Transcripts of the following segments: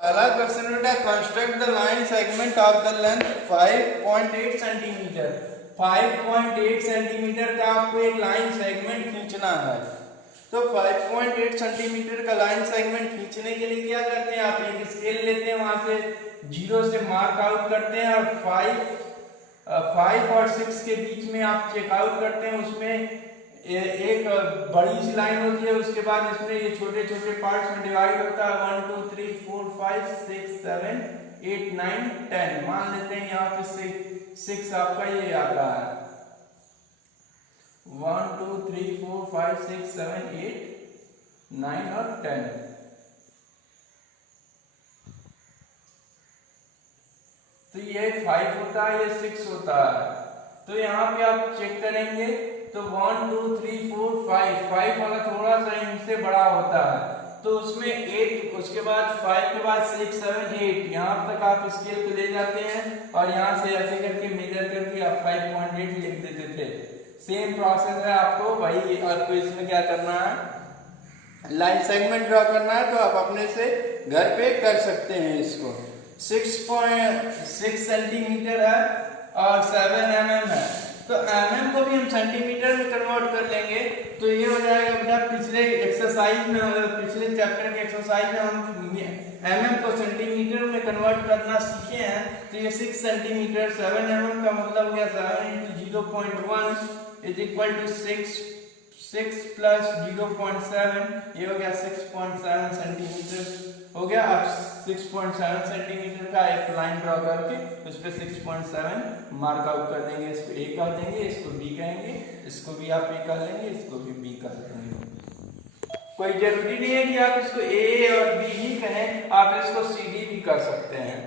पहला क्वेश्चन बेटा construct the line segment of the length 5.8 centimetre. 5.8 centimetre का आपको एक लाइन सेगमेंट खींचना है। तो 5.8 सेंटीमीटर का लाइन सेगमेंट खींचने के लिए क्या करते हैं, आप एक स्केल लेते हैं, वहां से 0 से मार्क आउट करते हैं और 5 और 6 के बीच में आप चेकआउट करते हैं। उसमें एक बड़ी सी लाइन होती है, उसके बाद इसमें ये छोटे छोटे पार्ट्स में डिवाइड होता है 1 2 3 4 5 6 7 8 9 10। मान लेते हैं यहाँ पे 6 आपका ये आता है 1 2 3 4 5 6 7 8 9 और 10। तो ये 5 होता है, ये 6 होता है। तो यहाँ पे आप चेक करेंगे तो 1 2 3 4 5 वाला थोड़ा सा इनसे बड़ा होता है, तो उसमें 8, उसके बाद 5 के बाद 6 7 8 यहाँ तक आप स्केल को ले जाते हैं और यहाँ से ऐसे करके मेजर करके आप 5.8 लिख देते थे। सेम प्रोसेस है आपको वही, आपको इसमें क्या करना है, लाइन सेगमेंट ड्रॉ करना है। तो आप अपने से घर पे कर सकते हैं। इसको 6.6 सेंटीमीटर है और 7 mm है, तो mm को भी हम सेंटीमीटर में कन्वर्ट कर लेंगे। तो ये हो जाएगा बेटा, पिछले एक्सरसाइज में, पिछले चैप्टर के एक्सरसाइज में हम mm को सेंटीमीटर में कन्वर्ट करना सीखे हैं। तो ये 6 सेंटीमीटर 7 mm का मतलब हो गया 7 × 0.1 = 6 प्लस 0.7, ये हो गया 6.7 सेंटीमीटर हो गया। आप 6.7 सेंटीमीटर का एक लाइन ड्रॉ करके उस पर 6.7 मार्क आउट कर देंगे। इसको ए कर देंगे, इसको बी कहेंगे, इसको भी आप ए कर लेंगे, इसको भी बी कर देंगे। कोई जरूरी नहीं है कि आप इसको ए और बी ही कहें, आप इसको सी डी भी कर सकते हैं।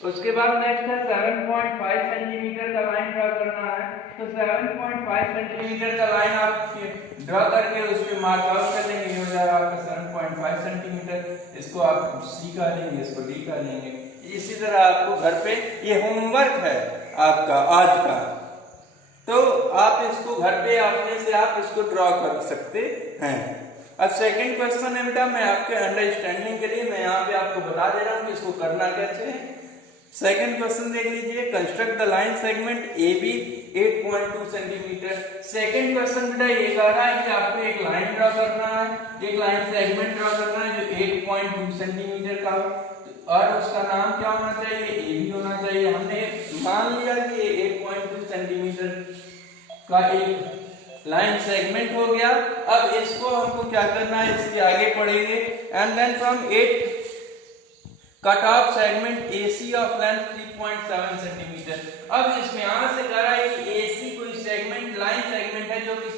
उसके बाद नेक्स्ट है 7.5 सेंटीमीटर का लाइन ड्रॉ करना है। तो 7.5 सेंटीमीटर का लाइन आप ड्रॉ करके उस पर मार्क आउट कर लेंगे, हो जाएगा आपका 7.5 सेंटीमीटर। इसको आप सी का लेंगे, इसको डी का लेंगे। इसी तरह आपको घर पे ये होमवर्क है आपका आज का, तो आप इसको घर पे अपने से आप इसको ड्रॉ कर सकते हैं। अब सेकंड क्वेश्चन है बेटा, मैं आपके अंडरस्टैंडिंग के लिए मैं यहाँ पे आपको बता दे रहा हूँ कि इसको करना कैसे है। सेकंड क्वेश्चन देख लीजिए, construct the line segment A B 8.2 centimetre. Second question बेटा ये कह रहा है कि आपको एक लाइन ड्रॉ करना है, एक लाइन सेगमेंट ड्रॉ करना है जो 8.2 सेंटीमीटर का हो, और उसका नाम क्या होना चाहिए, ए बी होना चाहिए। हमने मान लिया कि ये 8.2 सेंटीमीटर का एक लाइन सेगमेंट हो गया। अब इसको हमको क्या करना है, इसके आगे पढ़ेंगे। And then from 8 cut off segment AC of length 3.7 centimetre. अब इसमें यहां से कह रहा है कि AC कोई सेगमेंट लाइन सेगमेंट है जो कि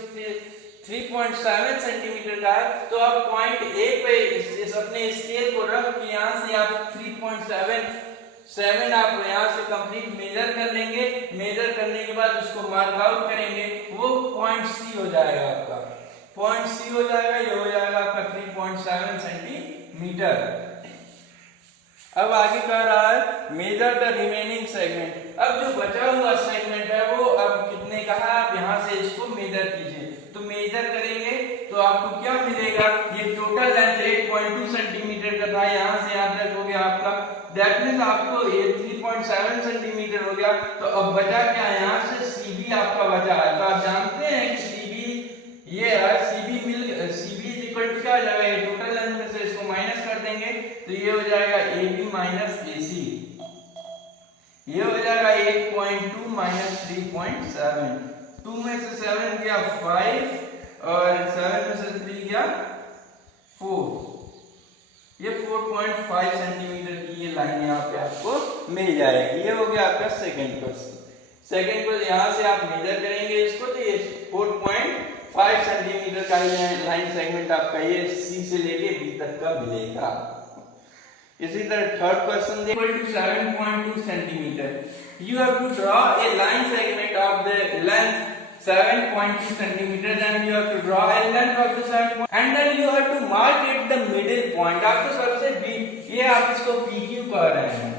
3.7 सेंटीमीटर का है। तो आप पॉइंट A पे इस अपने स्केल को रख के यहां से आप 3.7 आप यहां से कंप्लीट मेजर कर लेंगे। मेजर करने के बाद उसको मार्क आउट करेंगे, वो पॉइंट C हो जाएगा आपका, पॉइंट C हो जाएगा। ये हो जाएगा आपका 3.7 सेंटीमीटर। अब आगे कह रहा है मेजर द रिमेनिंग सेगमेंट। अब जो बचा हुआ सेगमेंट है वो अब कितने का है, आप यहाँ से इसको मेजर कीजिए। तो मेजर करेंगे तो आपको क्या मिलेगा, ये टोटल लेंथ 8.2 सेंटीमीटर का था, यहाँ से यहाँ तक हो गया आपका, दैट मींस आपको ये 3.7 सेंटीमीटर हो गया। तो अब बचा क्या, यहाँ से CB आपका बचा है। तो आप जानते हैं कि CB ये है, CB क्या हो जाएगा, ये टोटल लेंथ में से इसको माइनस कर देंगे तो ये हो जाएगा AB माइनस AC, ये हो जाएगा 8.2 माइनस 3.7। 2 में से 7 गया 5 और 7 में से 3 गया 4, ये 4.5 सेंटीमीटर की ये लाइन यहाँ पे आपको मिल जाएगी। ये हो गया आपका सेकंड क्वेश्चन। सेकंड क्वेश्चन यहाँ से आप मेजर करेंगे इसको, तो ये 4.5 सेंटीमीटर का लाइन सेगमेंट आपका ये C से लेके B तक का मिलेगा। इसी तरह थर्ड क्वेश्चन देखो, 7.2 centimetre. You have to draw a line segment of the length 7.2 centimeter. Then you have to draw a length of the 7, and then you have to mark it the middle point. आपको सबसे B, ये आप इसको PQ कह रहे हैं,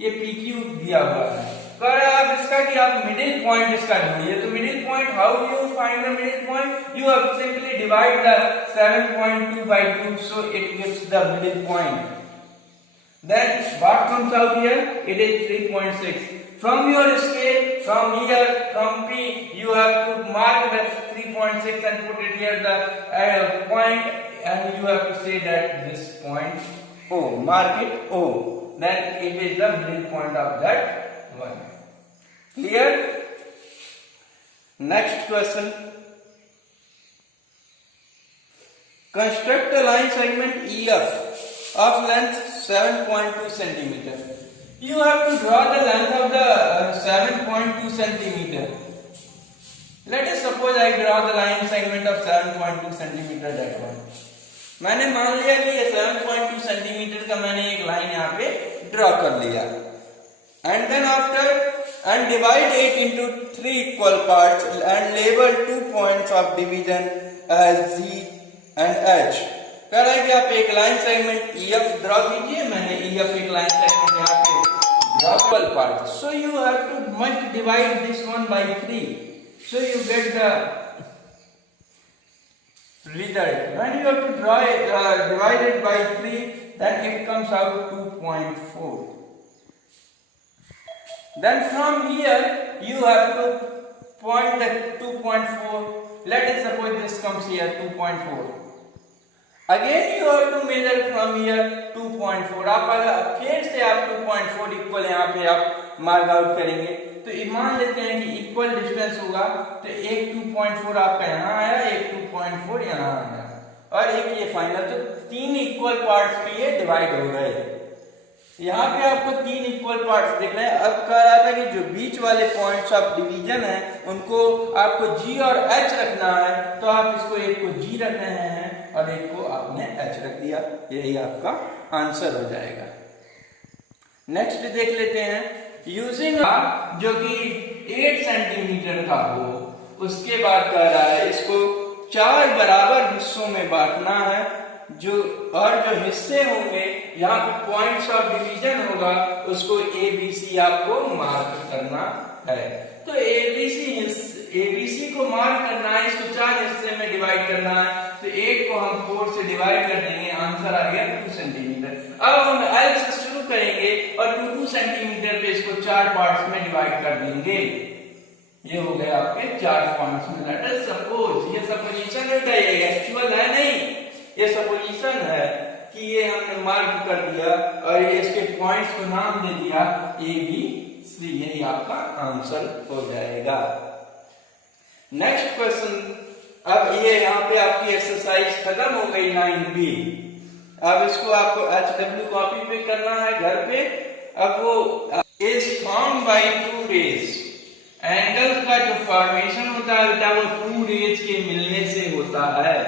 ये PQ दिया हुआ है। कह रहा है आप इसका कि आप मिडिल पॉइंट इसका ढूंढिए। तो middle point, how do you find the middle point, you have simply divide the 7.2 by 2, so it gives the middle point. Then what comes out here? It is 3.6. From your scale, from here, from P, you have to mark that 3.6 and put it here the point, and you have to say that this point O. Mark it O. Then it is the middle point of that one. Clear? Next question. Construct a line segment EF of length 7.2 centimeter. You have to draw the length of the 7.2 centimeter. Let us suppose I draw the line segment of 7.2 centimeter that one. मैंने मान लिया कि ये 7.2 centimetre का मैंने एक line यहाँ पे ड्रॉ कर लिया. And then after and divide it into 3 equal parts and label 2 points of division as Z and H. कह रहा है कि आप एक लाइन सेगमेंट EF ड्रॉ कीजिए. मैंने EF एक लाइन सेगमेंट यहाँ पे draw equal parts. So you have to must divide this one by 3. So you get the result. When you have to draw it, divide it by 3, then it comes out 2.4. Then from here you have to point the 2.4. Let us suppose this comes here 2.4. Again you have to measure from here 2.4. आप अगर फिर से आप 2.4 equal यहाँ पे आप mark out करेंगे तो मान लेते हैं कि इक्वल डिस्टेंस होगा. तो एक 2.4 आपका यहाँ आया, एक 2.4 यहाँ आया और एक ये फाइनल. तो 3 इक्वल पार्ट्स पे ये डिवाइड हो गए. यहाँ पे आपको 3 इक्वल पार्ट्स दिख रहे हैं. अब कह रहा था कि जो बीच वाले पॉइंट्स ऑफ डिवीजन है उनको आपको G और H रखना है. तो आप इसको एक को G रख रहे हैं और एक को आपने H रख दिया. यही आपका आंसर हो जाएगा. नेक्स्ट देख लेते हैं. यूजिंग जो कि 8 सेंटीमीटर का हो, उसके बाद कह रहा है इसको 4 बराबर हिस्सों में बांटना है. जो हिस्से होंगे यहाँ पे पॉइंट्स ऑफ डिवीजन होगा उसको ABC आपको मार्क करना है. तो ABC को मार्क करना है. इसको 4 हिस्से में डिवाइड करना है. तो 8 को हम 4 से डिवाइड कर देंगे. आंसर आ गया 2 सेंटीमीटर. अब हम L से शुरू करेंगे और 2 सेंटीमीटर पे इसको 4 पार्ट्स में डिवाइड कर देंगे. ये हो गया आपके 4 पॉइंट्स में. लेट अस सपोज, ये सपोजिशन है, ये एक्चुअल है नहीं, ये सपोजिशन है कि ये हमने मार्क कर दिया और ये इसके पॉइंट्स को नाम दे दिया ABC. यही आपका आंसर हो जाएगा. Next question. अब ये यहाँ पे आपकी एक्सरसाइज खत्म हो गई 9B. अब इसको आपको HW कॉपी पे करना है घर पे. अब वो is form by 2 rays. Angle का जो फॉर्मेशन होता है बेटा वो 2 रेज के मिलने से होता है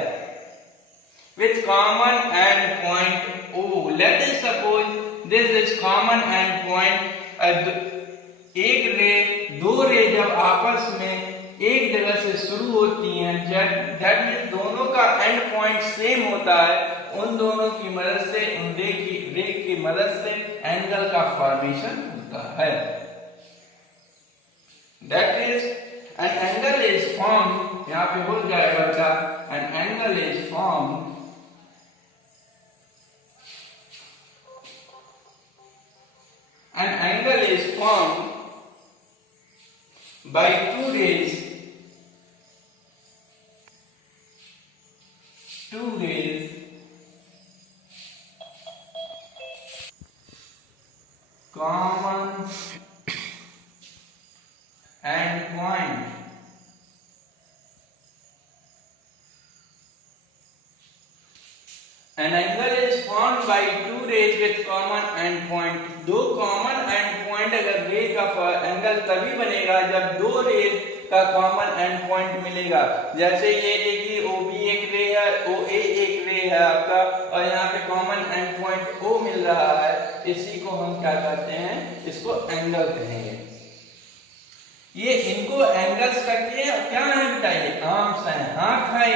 with common end point O. Let us suppose this is common end point. एक रे, 2 रे जब आपस में एक जगह से शुरू होती हैं, दैट मीन्स दोनों का एंड पॉइंट सेम होता है. उन दोनों की मदद से, उन रे की मदद से एंगल का फॉर्मेशन होता है. That is an angle is form. यहाँ पे हो जाएगा बेटा an angle is form an angle is formed by 2 rays common end point. An angle is formed by 2 rays with common end point. 2 common end point अगर रे का angle तभी बनेगा जब 2 रेज का कॉमन एंड पॉइंट मिलेगा. जैसे ये देखिए OB एक रे है, OA एक रे है आपका और यहाँ पे कॉमन एंड पॉइंट O मिल रहा है. इसी को हम क्या कहते हैं, इसको एंगल कहेंगे. ये इनको एंगल्स कहते हैं. क्या है बेटा, ये आर्म्स हैं, हाथ है.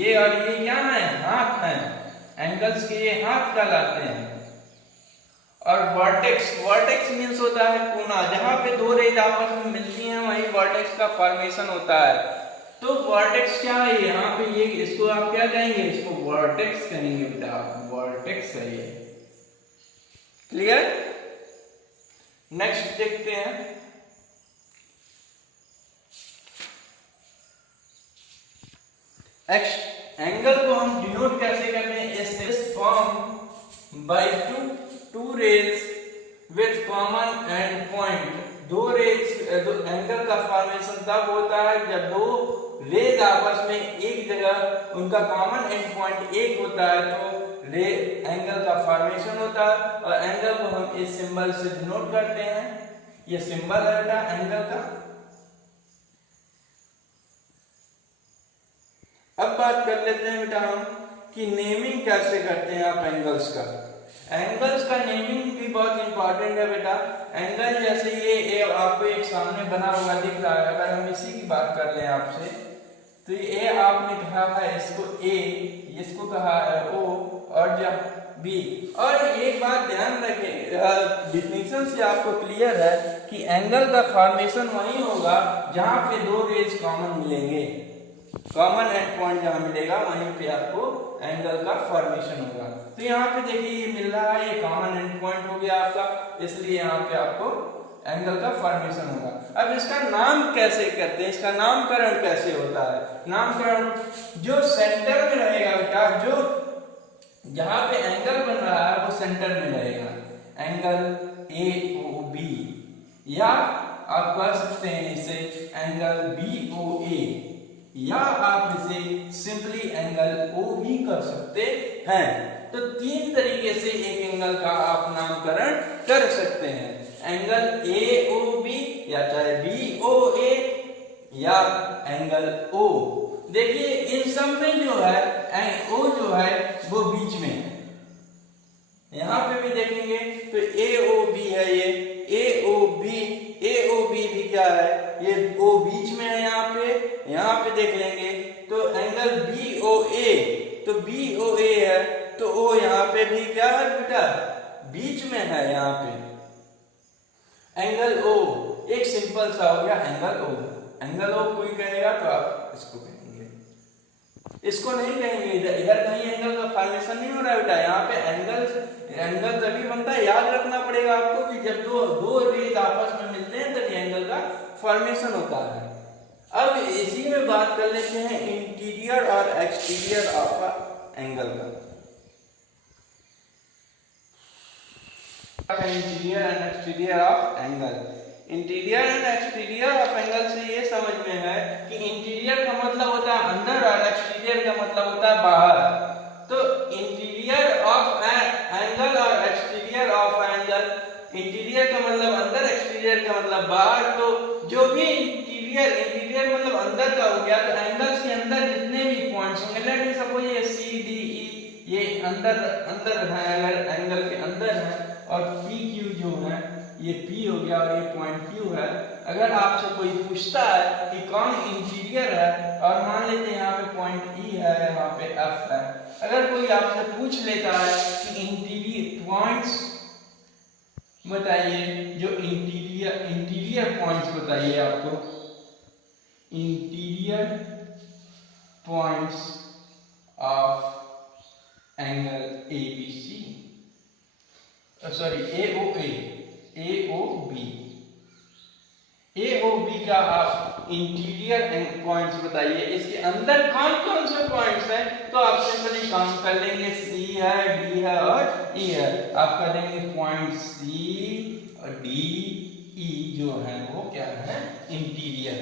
ये और ये क्या है, हाथ है. एंगल्स के ये हाथ कहलाते हैं. और वर्टेक्स मीन्स होता है कोना. जहां पे 2 रेज आपस में मिलती हैं वहीं वर्टेक्स का फॉर्मेशन होता है. तो वर्टेक्स क्या है, यहाँ पे ये इसको आप क्या कहेंगे, इसको वर्टेक्स कहेंगे बेटा. वर्टेक्स है ये. क्लियर? नेक्स्ट देखते हैं। एंगल को हम डिनोट कैसे करते हैं? Is form by two rays with common end point. दो एंगल का फॉर्मेशन तब होता है जब दो रेज आपस में एक जगह उनका कॉमन एंड पॉइंट एक होता है, तो रे एंगल का फॉर्मेशन होता है। और एंगल को हम इस सिंबल से डिनोट करते हैं। ये सिंबल है बेटा एंगल का। अब बात कर लेते हैं बेटा हम कि नेमिंग कैसे करते हैं आप एंगल्स का। एंगल्स का नेमिंग भी बहुत इंपॉर्टेंट है बेटा। एंगल जैसे ये आपको एक सामने बना हुआ दिख रहा है, अगर हम इसी की बात कर लें आपसे, तो ये आपने कहा है इसको ए, इसको कहा है ओ, और जब बी। और एक बात ध्यान रखें, डिफिनेशन से आपको क्लियर है कि एंगल का फॉर्मेशन वही होगा जहां पे दो रेज कॉमन मिलेंगे। कॉमन एंड पॉइंट जहां मिलेगा वहीं पे आपको एंगल का फॉर्मेशन होगा। तो यहाँ पे देखिए ये मिल रहा है, ये कॉमन एंड पॉइंट हो गया आपका, इसलिए यहाँ पे आपको एंगल का फॉर्मेशन होगा। अब इसका नाम कैसे करते हैं, इसका नामकरण कैसे होता है? नामकरण जो सेंटर में रहेगा बेटा, जो जहां पे एंगल बन रहा है वो सेंटर में रहेगा। एंगल ए ओ बी, या आप कह सकते हैं इसे एंगल बी ओ ए, या आप इसे सिंपली एंगल ओ भी कर सकते हैं। तो तीन तरीके से एक एंगल का आप नामकरण कर सकते हैं। एंगल ए ओ बी, या चाहे बी ओ ए, या एंगल ओ। देखिए इन सब में जो है ओ जो है वो बीच में है। यहां पे भी देखेंगे तो ए ओ बी है, ये ए ओ बी भी क्या है, ये ओ बीच में है। यहाँ पे देख लेंगे तो एंगल बी ओ ए, तो बी ओ ए है, तो ओ यहाँ पे भी क्या है बेटा, बीच में है। यहाँ पे एंगल ओ एक सिंपल सा हो गया एंगल ओ। एंगल ओ कोई कहेगा तो आप इसको कहेंगे, इसको नहीं कहेंगे। इधर कहीं एंगल का फॉर्मेशन नहीं हो रहा है बेटा। यहाँ पे एंगल तभी बनता है, याद रखना पड़ेगा आपको कि जब दो रेज आपस में मिलते हैं तभी एंगल का फॉर्मेशन होता है। अब इसी में बात कर लेते हैं इंटीरियर और एक्सटीरियर ऑफ एंगल का। Interior and exterior of angle. Interior and exterior of angle से ये समझ में है कि इंटीरियर का मतलब होता है अंदर और एक्सटीरियर का मतलब होता है बाहर। तो इंटीरियर ऑफ एंगल और एक्सटीरियर ऑफ एंगल, इंटीरियर का मतलब अंदर, एक्सटीरियर का मतलब बाहर। तो जो भी इंटीरियर मतलब अंदर का हो गया, तो एंगल्स के अंदर जितने भी पॉइंट्स होंगे, लेट मी सपोज ये सी डी ई, ये अंदर है, अगर एंगल के अंदर है, और पी क्यू जो है ये पी हो गया और ये पॉइंट क्यू है। अगर आपसे कोई पूछता है कि कौन इंटीरियर है, और मान लेते हैं यहाँ पे पॉइंट ई है, यहाँ पे एफ है, अगर कोई आपसे पूछ लेता है कि इंटीरियर पॉइंट्स बताइए, जो इंटीरियर पॉइंट्स बताइए आपको, interior points of angle ABC, sorry AOB का आप इंटीरियर पॉइंट्स बताइए, इसके अंदर कौन कौन से पॉइंट्स हैं। तो आप सिंपली काम कर लेंगे, C है, D है और E है। आप कर लेंगे पॉइंट C और D E जो है वो क्या है, इंटीरियर।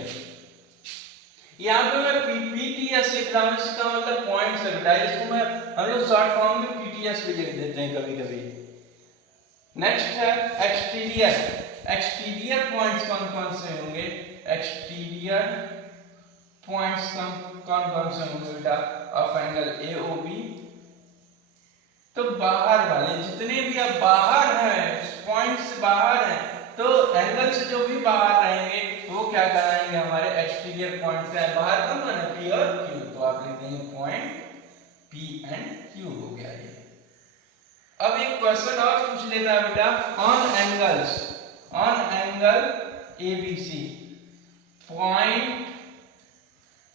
यहाँ पे मैं PTS लिख रहा हूँ, इसका मतलब पॉइंट से बेटा, इसको मैं हम लोग शॉर्ट फॉर्म में PTS भी लिख देते हैं कभी कभी। नेक्स्ट है एक्सटीरियर। एक्सटीरियर पॉइंट्स कौन कौन से होंगे, एक्सटीरियर पॉइंट्स कौन कौन से होंगे बेटा ऑफ एंगल AOB। तो बाहर वाले जितने भी अब बाहर हैं, पॉइंट से बाहर हैं, तो एंगल से जो भी बाहर रहेंगे वो क्या कराएंगे, हमारे एक्सटीरियर पॉइंट्स का बाहर कौन है, P और Q। तो आप लिख देंगे पॉइंट P एंड Q हो गया ये। अब एक क्वेश्चन और पूछ लेता है बेटा, on angle ABC,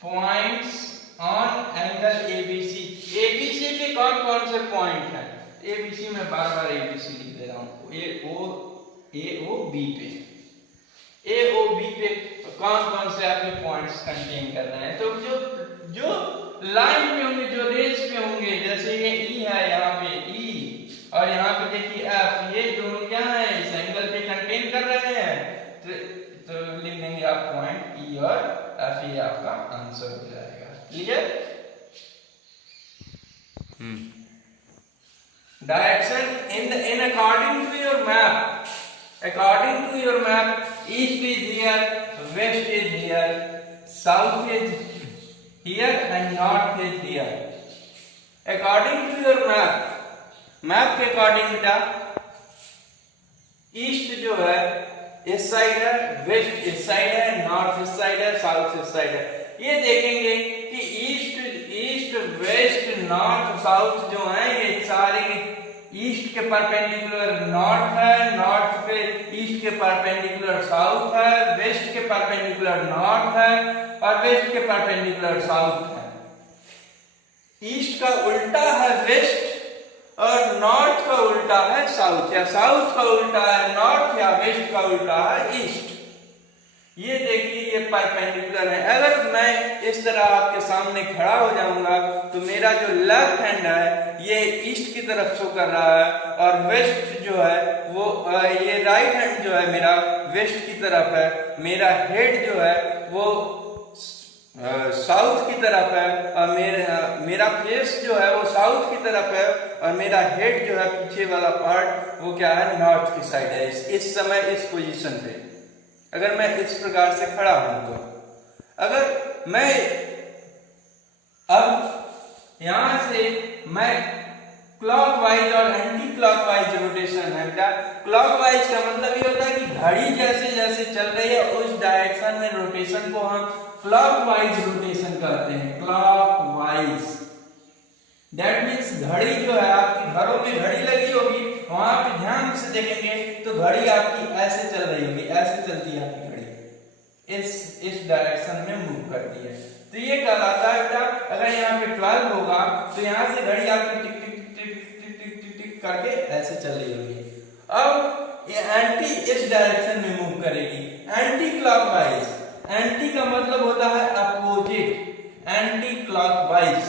points on angle ABC। ABC पे कौन कौन से पॉइंट हैं, ABC में बार बार ABC लिख दे रहा हूँ। AOB पे कौन कौन से आपके पॉइंट्स कंटेन कर रहे हैं। तो जो लाइन पे होंगे, जो रेस पे होंगे, जैसे ये E है, यहाँ पे E और यहाँ पे देखिए F, ये दोनों क्या है, इस एंगल पे कंटेन कर रहे हैं। तो लिख देंगे आप पॉइंट E और F, ये आपका आंसर हो जाएगा। Clear? Direction in according to your map. According to your map, east is here, west is here, south is here and north is here. According to your map के according बेटा east जो है इस side है, waste इस side है, north इस side है, साउथ इस साइड है। ये देखेंगे कि ईस्ट वेस्ट नॉर्थ साउथ जो है ये सारे ईस्ट के परपेंडिकुलर नॉर्थ है, नॉर्थ पे ईस्ट के परपेंडिकुलर साउथ है, वेस्ट के परपेंडिकुलर नॉर्थ है और वेस्ट के परपेंडिकुलर साउथ है। ईस्ट का उल्टा है वेस्ट और नॉर्थ का उल्टा है साउथ, या साउथ का उल्टा है नॉर्थ या वेस्ट का उल्टा है ईस्ट। ये देखिए ये परपेंडिकुलर है। अगर मैं इस तरह आपके सामने खड़ा हो जाऊंगा तो मेरा जो लेफ्ट हैंड है ये ईस्ट की तरफ शो कर रहा है और वेस्ट जो है वो ये राइट हैंड जो है मेरा वेस्ट की तरफ है। मेरा हेड जो है वो साउथ की तरफ है और मेरा फेस जो है वो साउथ की तरफ है और मेरा हेड जो है पीछे वाला पार्ट वो क्या है, नॉर्थ की साइड है। इस समय इस पोजीशन पे अगर मैं इस प्रकार से खड़ा हूं तो अगर मैं अब यहां से मैं क्लॉकवाइज और एंटी क्लॉकवाइज रोटेशन है क्या। क्लॉकवाइज का मतलब ये होता है कि घड़ी जैसे जैसे चल रही है उस डायरेक्शन में रोटेशन को हम क्लॉकवाइज रोटेशन कहते हैं। क्लॉकवाइज दैट मीन्स घड़ी जो है आपकी घरों में घड़ी लगी होगी, वहां पे ध्यान से देखेंगे तो घड़ी आपकी ऐसे चल रही होगी, ऐसे चलती है आपकी घड़ी, इस डायरेक्शन में मूव करती है। तो ये कहलाता है बेटा अगर यहाँ पे 12 होगा तो यहाँ से घड़ी आपकी टिक टिक टिक टिक टिक टिक टिक करके ऐसे चल रही होगी। अब ये एंटी इस डायरेक्शन में मूव करेगी, एंटी क्लॉकवाइज। एंटी का मतलब होता है opposite, anti clockwise.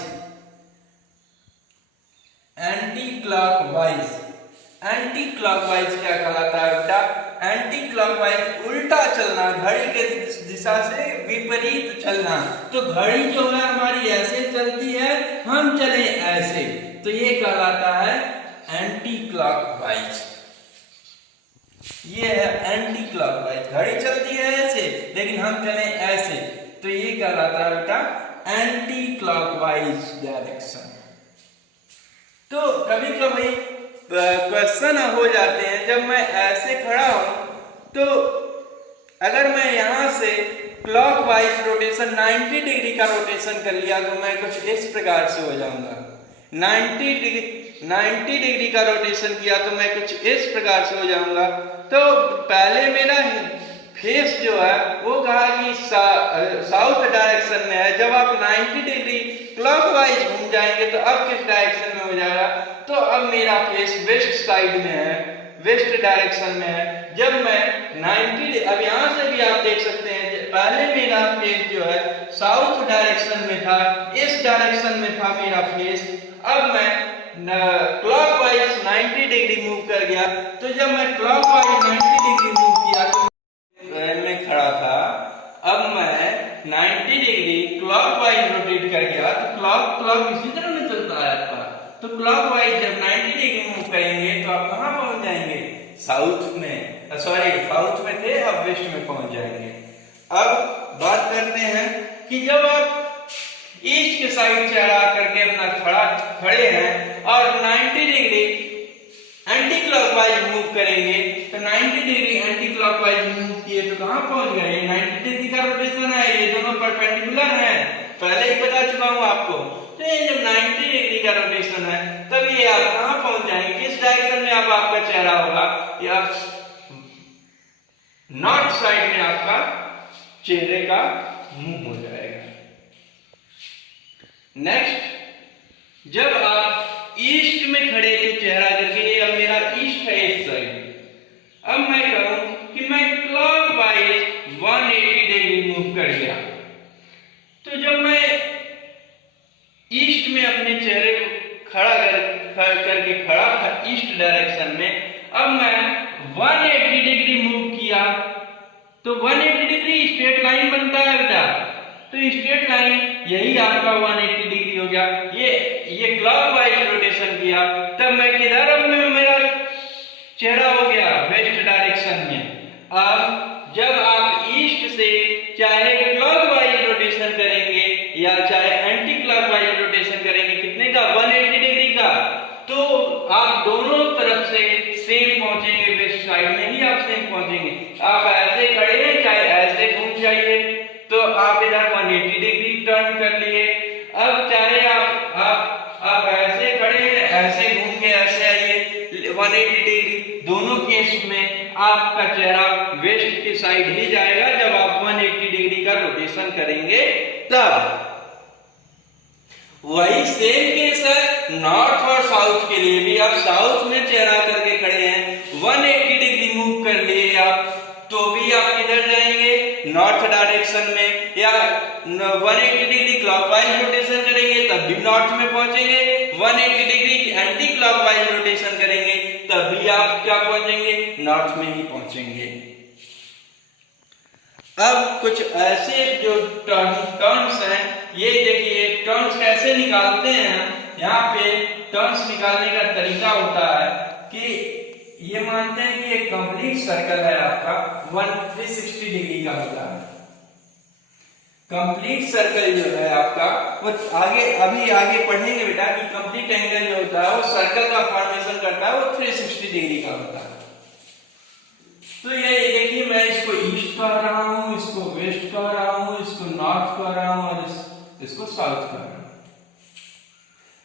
Anti clockwise, anti clockwise क्या कहलाता है बेटा, एंटी क्लॉकवाइज उल्टा चलना, घड़ी के दिशा से विपरीत चलना। तो घड़ी जो है हमारी ऐसे चलती है, हम चले ऐसे, तो ये कहलाता है एंटी क्लॉकवाइज। ये है एंटी क्लॉकवाइज, घड़ी चलती है ऐसे लेकिन हम चले ऐसे, तो ये कहलाता है बेटा एंटी क्लॉकवाइज डायरेक्शन। तो कभी कभी क्वेश्चन हो जाते हैं, जब मैं ऐसे खड़ा हूं तो अगर मैं यहां से क्लॉकवाइज रोटेशन 90 डिग्री का रोटेशन कर लिया तो मैं कुछ इस प्रकार से हो जाऊंगा। 90 डिग्री का रोटेशन किया तो मैं कुछ इस प्रकार से हो जाऊंगा। तो पहले मेरा फेस जो है वो कहा कि साउथ डायरेक्शन में है। जब आप 90 डिग्री क्लॉकवाइज घूम जाएंगे तो अब किस डायरेक्शन में हो जाएगा, तो अब मेरा फेस वेस्ट साइड में है, वेस्ट डायरेक्शन में है। जब मैं 90 अब यहां से भी आप देख सकते हैं पहले मेरा फेस जो है साउथ डायरेक्शन में था, इस डायरेक्शन में था मेरा फेस। अब मैं क्लॉकवाइज 90 डिग्री मूव कर गया, तो जब मैं क्लॉकवाइज 90 डिग्री मूव किया तो में खड़ा था, अब मैं 90 डिग्री क्लॉकवाइज रोटेट कर गया तो क्लॉक इसी तरह में चलता है आपका। तो क्लॉकवाइज जब 90 डिग्री मूव करेंगे तो आप कहां पहुंच जाएंगे, साउथ में, सॉरी साउथ में थे अब वेस्ट में पहुंच जाएंगे। अब बात करते हैं कि जब आप ईस्ट के साइड चढ़ा करके अपना खड़े हैं और 90 डिग्री एंटी क्लॉकवाइज मूव करेंगे तो 90 डिग्री एंटी क्लॉकवाइज मूव किए तो कहां पहुंच गए, 90 डिग्री का रोटेशन है, ये दोनों परपेंडिकुलर हैं, पहले ही बता चुका हूं आपको। तो ये जब 90 डिग्री का रोटेशन है तब ये आप कहां पहुंच जाएंगे, किस डायरेक्शन में अब आपका चेहरा होगा, या नॉर्थ साइड में आपका चेहरे का मुंह हो जाएगा। नेक्स्ट, जब आप ईस्ट में खड़े थे चेहरा अब मैं 180 डिग्री मूव किया तो 180 डिग्री स्ट्रेट लाइन बनता है बेटा। तो स्ट्रेट लाइन यही आपका 180 डिग्री हो गया। ये क्लॉकवाइज रोटेशन किया तब मैं किधर, अब मैं मेरा चेहरा हो गया वेस्ट डायरेक्शन में। अब जब आप ईस्ट से चाहे क्लॉकवाइज रोटेशन करेंगे या चाहे एंटी क्लॉकवाइज रोटेशन करेंगे कितने का, 180 डिग्री का, तो आप दोनों तरफ से सेम पहुंचेंगे, वेस्ट साइड में ही आप सेम पहुंचेंगे। आप ऐसे खड़े हैं चाहे ऐसे घूम जाइए तो आप इधर 180 डिग्री टर्न कर लिए। अब चाहे आप ऐसे खड़े हैं ऐसे घूम के ऐसे आइए 180 डिग्री, दोनों केस में आपका चेहरा वेस्ट की साइड ही जाएगा जब आप 180 डिग्री का रोटेशन करेंगे तब। वही सेम केस है नॉर्थ और साउथ के लिए भी। आप साउथ में चेहरा करके खड़े हैं 180 डिग्री मूव कर लिए आप तो भी आप किधर जाएंगे, नॉर्थ डायरेक्शन में, या 180 डिग्री क्लॉकवाइज रोटेशन करेंगे तब भी नॉर्थ में पहुंचेंगे, 180 डिग्री एंटी क्लॉकवाइज रोटेशन करेंगे तब भी आप क्या पहुंचेंगे, नॉर्थ में ही पहुंचेंगे। अब कुछ ऐसे जो टर्न्स हैं, ये देखिए टर्न्स कैसे निकालते हैं। यहाँ पे टर्न्स निकालने का तरीका होता है कि ये मानते हैं कि एक कंप्लीट सर्कल है आपका 360 डिग्री का होता है। कंप्लीट सर्कल जो है आपका वो अभी आगे पढ़ेंगे बेटा कि कंप्लीट एंगल जो होता है वो सर्कल का फॉर्मेशन करता है, वो 360 डिग्री का होता है। तो ये देखिए मैं इसको ईस्ट कह रहा हूं, इसको वेस्ट कह रहा हूं, इसको नॉर्थ कह रहा हूं और इसको साउथ कह रहा हूं।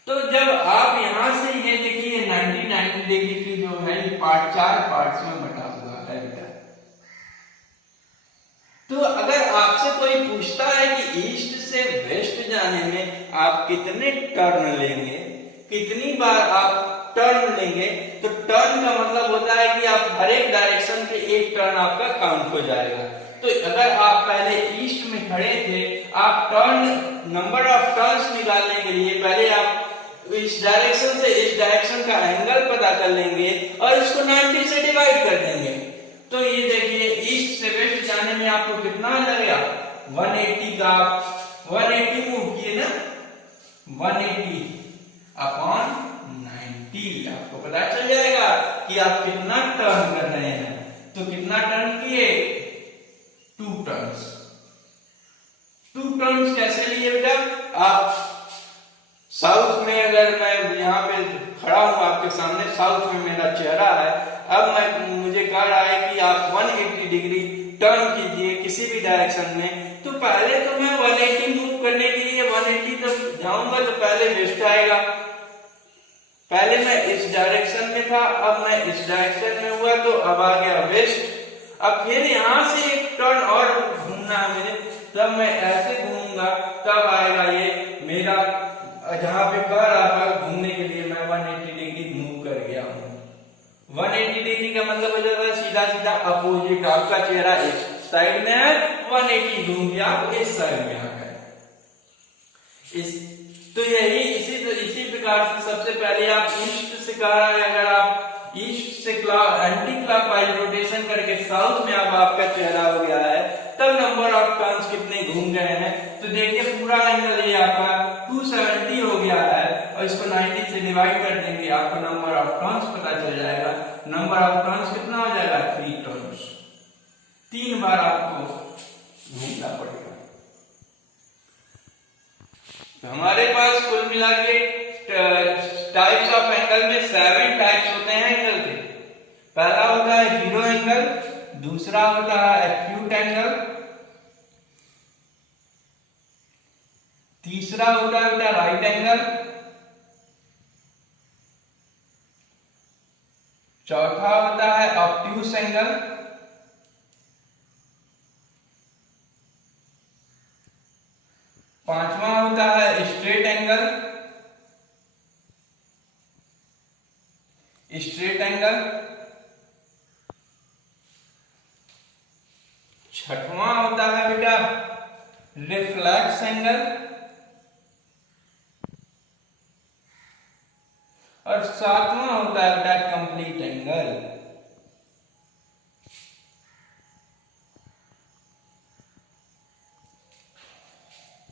तो जब आप यहां से ये देखिए 90 डिग्री की जो है ये चार पार्ट्स में बटा हुआ है बेटा। तो अगर आपसे कोई पूछता है कि ईस्ट से वेस्ट जाने में आप कितने टर्न लेंगे, कितनी बार आप टर्न लेंगे, तो टर्न का मतलब होता है कि आप हर एक डायरेक्शन पे एक टर्न आपका काउंट हो जाएगा। तो अगर आप पहले ईस्ट में खड़े थे, आप नंबर ऑफ टर्न्स निकालने के लिए पहले आप इस डायरेक्शन से इस डायरेक्शन का एंगल पता कर लेंगे और इसको 90 से डिवाइड कर देंगे। तो ये देखिए ईस्ट से वेस्ट जाने में आपको कितना लगेगा, 180 का 180 मूव किए ना, 180 अपॉन 90 आपको पता चल जाएगा कि आप कितना टर्न कर रहे हैं। तो कितना टर्न किए, 2 टर्न्स। 2 टर्न्स कैसे लिए बेटा, आप साउथ में, अगर मैं यहाँ पे खड़ा हूं आपके सामने, साउथ में मेरा चेहरा है, अब मुझे कह रहा है कि आप 180 डिग्री टर्न कीजिए किसी भी डायरेक्शन में। तो पहले तो मैं 180 मूव करने के लिए 180 तक जाऊंगा तो पहले वेस्ट आएगा। पहले मैं इस डायरेक्शन में था, अब मैं इस डायरेक्शन में हुआ तो अब आ गया वेस्ट। अब फिर यहाँ से एक टर्न और घूमना है मुझे, तब मैं ऐसे घूमूंगा तब आएगा ये मेरा, जहां पे कह रहा था घूमने के लिए मैं 180 डिग्री मूव कर गया हूं। 180 डिग्री का मतलब हो जाता है सीधा सीधा अपोजिट, आपका चेहरा इस साइड में है, 180 घूम गया आप इस साइड में आ गए। तो यही इसी प्रकार से सबसे पहले आप ईस्ट से कह रहा है, अगर आप ईस्ट से एंटी क्लॉकवाइज रोटेशन करके साउथ में अब आपका चेहरा हो गया है, तब नंबर ऑफ टर्न्स कितने घूम गए हैं। तो देखिए पूरा एंगल ये आपका 270 हो गया है और इसको 90 से डिवाइड कर देंगे, आपको नंबर ऑफ टर्न्स पता चल जाएगा। नंबर ऑफ टर्न्स कितना हो जाएगा, 3 टर्न्स। 3 बार आपको घूमना पड़ेगा। तो हमारे पास कुल मिला के टाइप्स ऑफ एंगल में 7 टाइप्स होते हैं एंगल के। पहला होता है जीरो एंगल, दूसरा होता है एक्यूट एंगल, तीसरा होता है राइट एंगल, चौथा होता है ऑब्ट्यूस एंगल, पांचवा होता है स्ट्रेट एंगल, छठवां होता है बेटा रिफ्लेक्स एंगल, और सातवां होता है बेटा complete angle.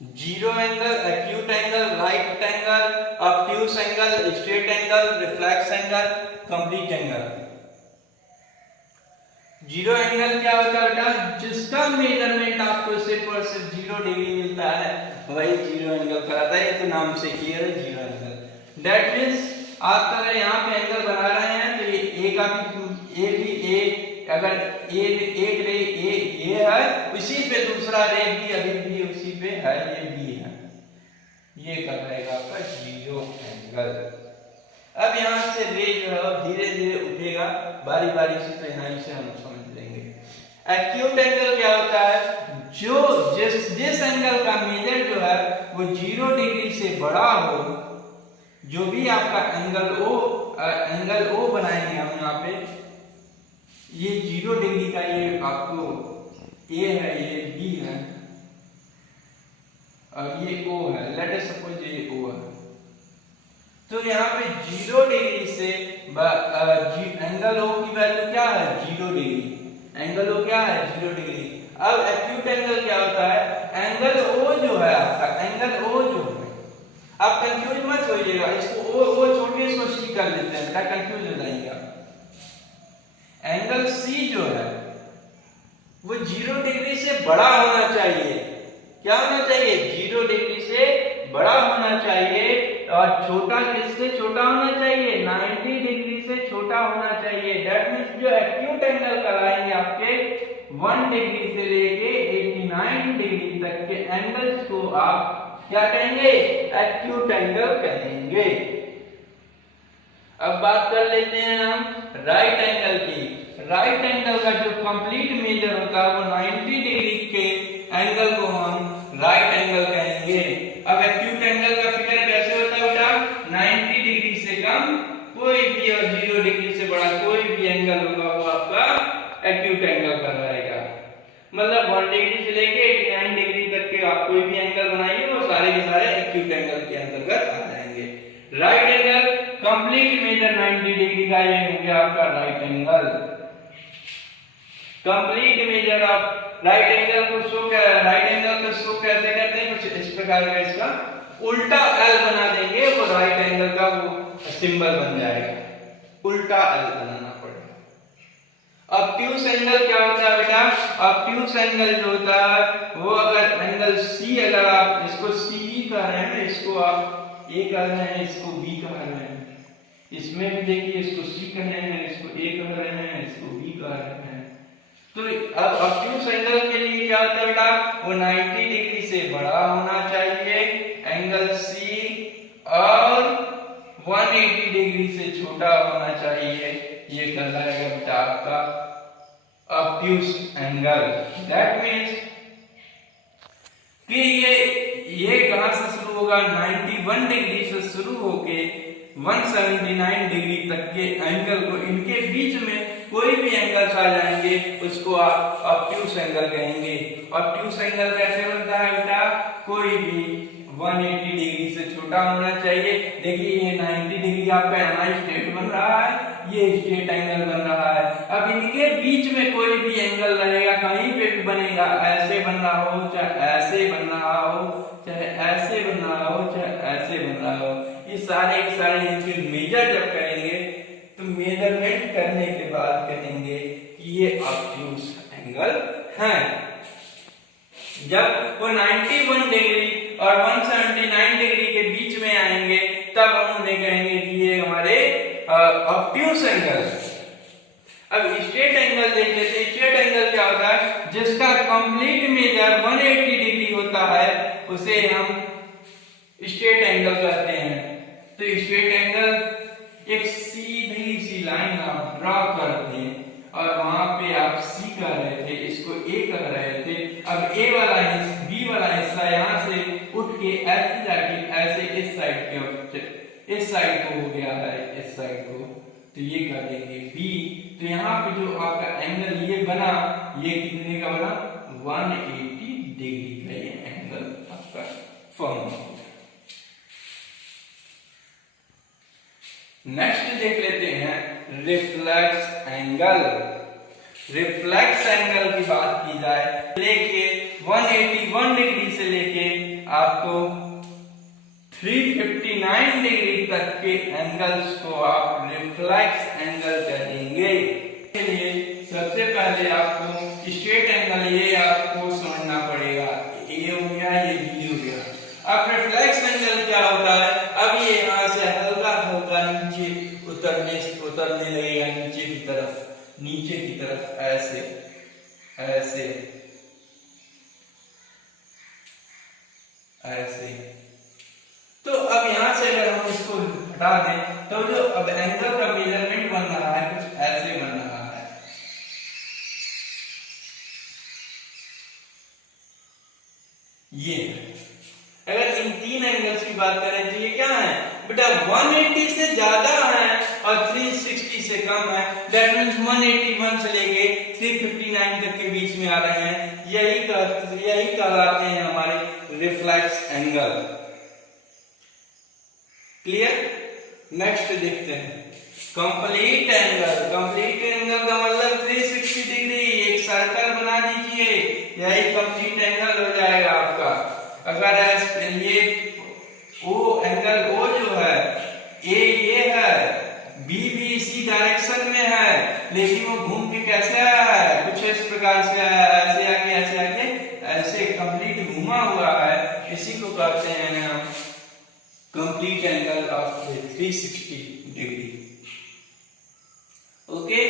Zero angle, acute angle, right angle, obtuse angle, straight angle, reflex angle, complete angle. Zero angle क्या होता है बेटा? जिसका मेजरमेंट आपको सिर्फ और सिर्फ 0 डिग्री मिलता है वही जीरो एंगल कहलाता है। ये तो नाम से क्लियर है, जीरो एंगल। दैट मींस आप अगर यहाँ पे एंगल बना रहे हैं तो ये ए का भी ए, अगर एक रे ए है, उसी पे दूसरा रे भी अभी भी उसी पे है, ये बी है, ये कहलाएगा आपका जीरो एंगल। अब यहाँ से रे जो है धीरे धीरे उठेगा बारी बारी से, तो यहाँ से हम समझ लेंगे। एक्यूट एंगल क्या होता है? जो जिस एंगल का मेजर जो है वो 0 डिग्री से बड़ा हो, जो भी आपका एंगल ओ बनाएंगे हम यहाँ पे, ये 0 डिग्री का ये आपको ए है, ये बी है और ये ओ है, लेट अस सपोज ये ओ है। तो यहाँ पे 0 डिग्री से एंगल ओ की वैल्यू क्या है? 0 डिग्री। एंगल ओ क्या है? 0 डिग्री। अब एक्यूट एंगल क्या होता है? एंगल ओ जो है आपका, एंगल ओ जो है, आप कंफ्यूज मत होइएगा, इसको ओ छोड़ के इसको सी कर लेते हैं, बेटा कंफ्यूज हो जाएंगे आप। एंगल सी जो है वो 0 डिग्री से बड़ा होना चाहिए। क्या होना चाहिए? 0 डिग्री से बड़ा होना चाहिए। और छोटा किससे छोटा होना चाहिए? 90 डिग्री से छोटा होना चाहिए। दैट मींस जो एक्यूट एंगल कराएंगे आपके 1 डिग्री से लेके 89 डिग्री तक के एंगल्स को आप क्या कहेंगे? एक्यूट एंगल कहेंगे। अब बात कर लेते हैं हम राइट एंगल की। राइट एंगल का जो कंप्लीट मेजर होता है वो 90 डिग्री के एंगल को हम राइट एंगल कहेंगे। अब एक्यूट एंगल का फिगर कैसे होता है बेटा? 90 डिग्री से कम कोई भी और 0 डिग्री से बड़ा कोई भी एंगल होगा वो आपका एक्यूट एंगल कहलाएगा। मतलब 1 डिग्री से लेके 89 डिग्री तक के आप कोई भी एंगल बनाइए वो सारे के सारे एक्यूट एंगल के अंतर्गत आ जाएंगे। Right angle complete measure 90 degree का ये हो गया आपका right angle. Complete measure of right angle को राइट एंगल को शो कैसे करते हैं? कुछ इस प्रकार का इसका उल्टा एल बना देंगे, वो राइट एंगल का वो सिंबल बन जाएगा। उल्टा एल बनाना पड़ेगा। ऑब्ट्यूस एंगल क्या होता है बेटा? ऑब्ट्यूस एंगल जो होता है वो अगर एंगल सी, अगर आप इसको सी भी कह रहे हैं, इसको आप ए कह रहे हैं, इसको बी कह रहे हैं, इसमें भी देखिए इसको सी कह रहे हैं, इसको ए कह रहे हैं, इसको बी कह रहे हैं। तो अब ऑब्ट्यूस एंगल के लिए क्या होता है बेटा? वो 90 डिग्री से बड़ा होना चाहिए एंगल सी, और 180 डिग्री से छोटा होना चाहिए। ये कहलाएगा बेटा आपका ऑब्ट्यूस एंगल। दैट मींस कि ये कहां से शुरू होगा? 91 डिग्री से शुरू होके 179 डिग्री तक के एंगल को, इनके बीच में कोई भी एंगल्स आ जाएंगे उसको आप ऑब्ट्यूस एंगल कहेंगे। ऑब्ट्यूस एंगल कैसे बनता है बेटा? कोई भी 180 डिग्री से छोटा होना चाहिए। देखिए ये 90 डिग्री आपका यहाँ स्ट्रेट बन रहा है, ये स्ट्रेट एंगल बन रहा है। अब इनके बीच में कोई भी एंगल रहेगा, कहीं पे भी बनेगा, ऐसे बन रहा हो, चाहे ऐसे बन रहा हो, चाहे ऐसे बन रहा हो, चाहे ऐसे बन रहा हो, ये सारे के सारे इनके मेजर जब करेंगे तो मेजरमेंट करने के बाद कहेंगे कि ये ऑब्ट्यूस एंगल है। जब वो 91 डिग्री और 179 डिग्री के बीच में आएंगे तब हम उन्हें कहेंगे कि ये हमारे ऑब्ट्यूस एंगल। अब स्ट्रेट एंगल देख लेते हैं। स्ट्रेट एंगल क्या होता है? जिसका कंप्लीट मेजर 180 डिग्री होता है उसे हम स्ट्रेट एंगल कहते हैं। तो स्ट्रेट एंगल एक सीधी सी लाइन आप ड्रॉ करते हैं और वहां पे आप सी कह रहे थे, इसको ए कह रहे थे। अब ए वाला हिस्सा, बी वाला हिस्सा यहाँ से उठ के ऐसे जाके ऐसे इस साइड के, इस साइड को हो गया है, इस साइड को, तो ये कर देंगे बी। तो यहाँ पे जो आपका एंगल ये बना, ये कितने का बना? 180 डिग्री का ये एंगल आपका फॉर्म हो। नेक्स्ट देख लेते हैं रिफ्लेक्स एंगल। रिफ्लेक्स एंगल की बात की जाए, लेके 181 डिग्री से लेके आपको 359 डिग्री तक के एंगल्स को आप रिफ्लेक्स एंगल कहेंगे। लिए सबसे पहले आपको स्ट्रेट एंगल ये आपको समझना पड़ेगा, ए हो गया, ये बी हो गया। अब रिफ्लेक्स एंगल क्या होता है, अब ये यहाँ से हल्का हल्का नीचे उतरने लगेगा, नीचे की तरफ ऐसे ऐसे ऐसे। तो अब यहाँ से अगर हम इसको हटा दें तो जो अब एंगल का मेजरमेंट बन रहा है कुछ ऐसे बन रहा है। ये अगर इन तीन एंगल्स की बात करें तो ये क्या है बेटा, 180 से ज्यादा है और 360 से कम है। दैट मींस 181 से लेके 359 तक के बीच में आ रहे हैं। यही कहलाते हैं हमारे रिफ्लेक्स एंगल। क्लियर? नेक्स्ट देखते हैं कंप्लीट एंगल। कंप्लीट एंगल का मतलब 360 डिग्री। एक सर्कल बना दीजिए, यही कंप्लीट एंगल हो जाएगा आपका। अगर ये ओ एंगल ओ जो है, ए ये है, बी भी इसी डायरेक्शन में है, लेकिन वो घूम के कैसे आया है, कुछ इस प्रकार से आया, ऐसे आगे ऐसे आगे ऐसे कंप्लीट घुमा हुआ है। इसी को कहते हैं हम complete angle of 360 degree. Okay.